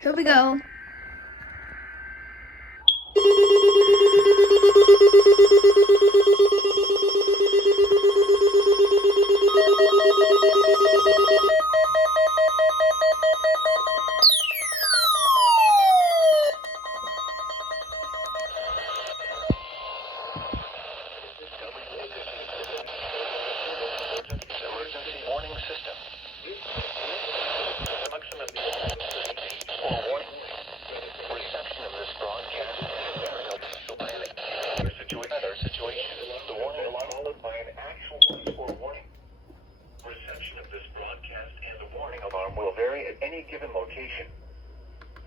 Here we go. Emergency warning system. Reception of this broadcast weather situation. The warning alarm followed by an actual voice or warning. Reception of this broadcast and the warning alarm will vary at any given location.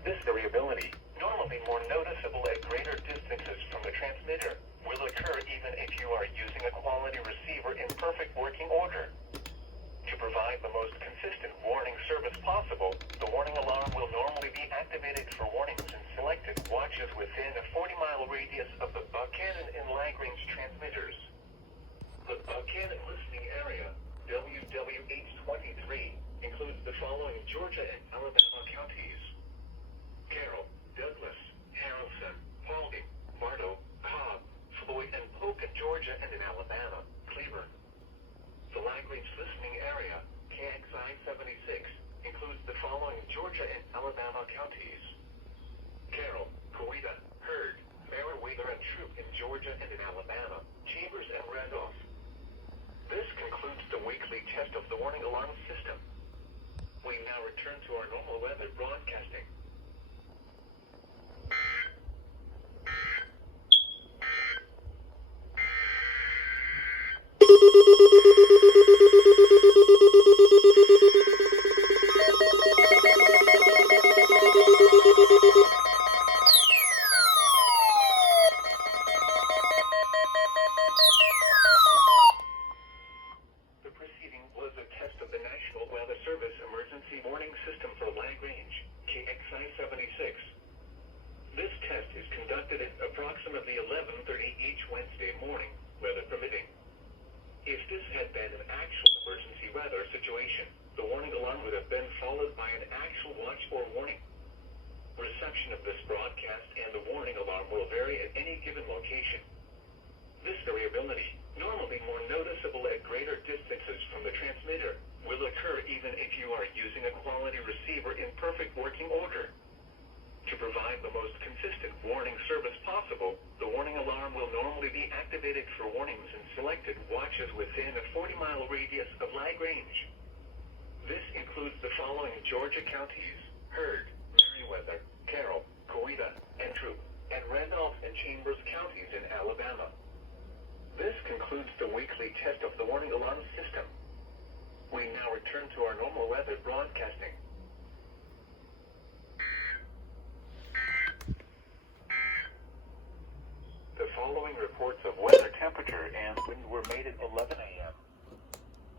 This variability, normally more noticeable at greater distances from the transmitter, will occur even if you are using a quality receiver in perfect working order. To provide the most consistent warning service possible, the warning alarm will normally be activated for warnings in selected watches within a 40-mile radius of the Buchanan and Lagrange transmitters. The Buchanan listening area, WWH23, includes the following Georgia and Alabama counties: Carroll, Douglas, Harrison, Paulding, Bartow, Cobb, Floyd, and Polk in Georgia and in Alabama, Cleveland. The Lagrange listening area, KXI76, includes the following Georgia and Alabama counties: Carroll, Coweta, Heard, Meriwether, and Troup in Georgia and in Alabama, Chambers, and Randolph. This concludes the weekly test of the warning alarm system. We now return to our normal weather broadcasting. The preceding was a test of the National Weather Service Emergency Warning System for Lagrange, KXI76. This test is conducted at approximately 11:30 each Wednesday morning, weather permitting. If this had been an actual emergency weather situation, the warning alarm would have been followed by an actual watch or warning. Reception of this broadcast and the warning alarm will vary at any given location. This variability, normally more noticeable at greater distances from the transmitter, will occur even if you are using a quality receiver in perfect working order. To provide the most consistent warning service possible, the warning alarm will normally be activated for warnings in selected watches within a 40-mile radius of Lagrange. This includes the following Georgia counties: Heard, Meriwether, Carroll, Coweta, and Troup, and Randolph and Chambers counties in Alabama. This concludes the weekly test of the warning alarm system. We now return to our normal weather broadcasting. The following reports of weather temperature and wind were made at 11 a.m.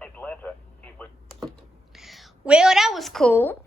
Atlanta, it was... Well, that was cool.